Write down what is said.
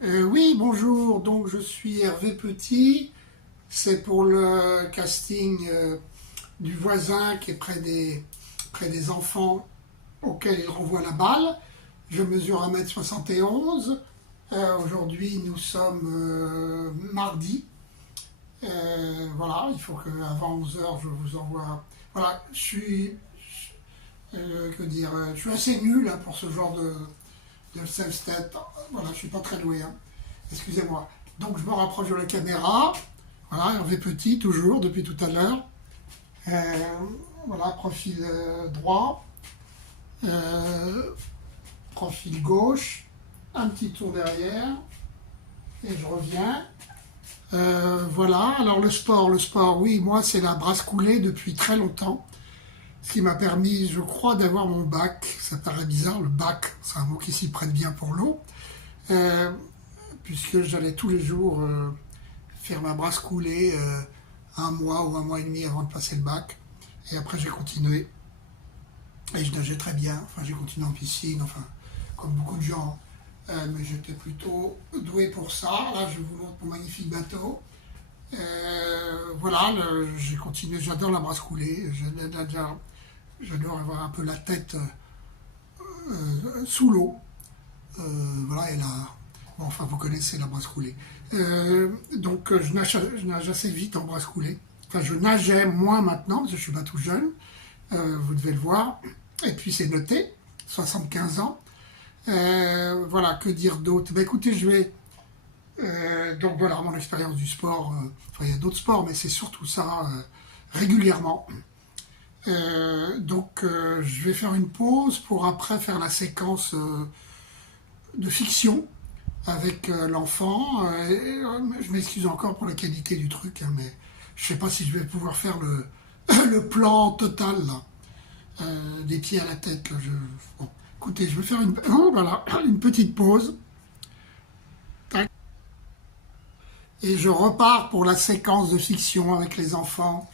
Oui, bonjour, donc je suis Hervé Petit, c'est pour le casting du voisin qui est près des enfants auxquels il renvoie la balle. Je mesure 1,71 m. Aujourd'hui, nous sommes mardi. Voilà, il faut qu'avant 11 h, je vous envoie. Voilà, je suis assez nul hein, pour ce genre de self-stat. Voilà, je suis pas très doué, hein. Excusez-moi. Donc je me rapproche de la caméra. Voilà, Hervé Petit, toujours, depuis tout à l'heure. Euh, voilà, profil droit, euh, profil gauche, un petit tour derrière, et je reviens. Voilà, alors le sport, oui, moi c'est la brasse coulée depuis très longtemps, ce qui m'a permis, je crois, d'avoir mon bac. Ça paraît bizarre, le bac, c'est un mot qui s'y prête bien pour l'eau. Euh, Puisque j'allais tous les jours faire ma brasse coulée un mois ou un mois et demi avant de passer le bac. Et après j'ai continué. Et je nageais très bien. Enfin j'ai continué en piscine, enfin comme beaucoup de gens. Mais j'étais plutôt doué pour ça. Là je vous montre mon magnifique bateau. Voilà, j'ai continué, j'adore la brasse coulée. J'adore avoir un peu la tête sous l'eau. Voilà, et là, bon, enfin, vous connaissez la brasse coulée. Donc, je nage assez vite en brasse coulée. Enfin, je nageais moins maintenant, parce que je suis pas tout jeune. Vous devez le voir. Et puis, c'est noté, 75 ans. Voilà, que dire d'autre? Ben, écoutez, je vais. Donc, voilà, mon expérience du sport. Enfin, il y a d'autres sports, mais c'est surtout ça, régulièrement. Donc, je vais faire une pause pour après faire la séquence de fiction avec l'enfant. Je m'excuse encore pour la qualité du truc, hein, mais je ne sais pas si je vais pouvoir faire le plan total, là, des pieds à la tête. Là, bon, écoutez, je vais faire voilà, une petite pause. Tac. Et je repars pour la séquence de fiction avec les enfants.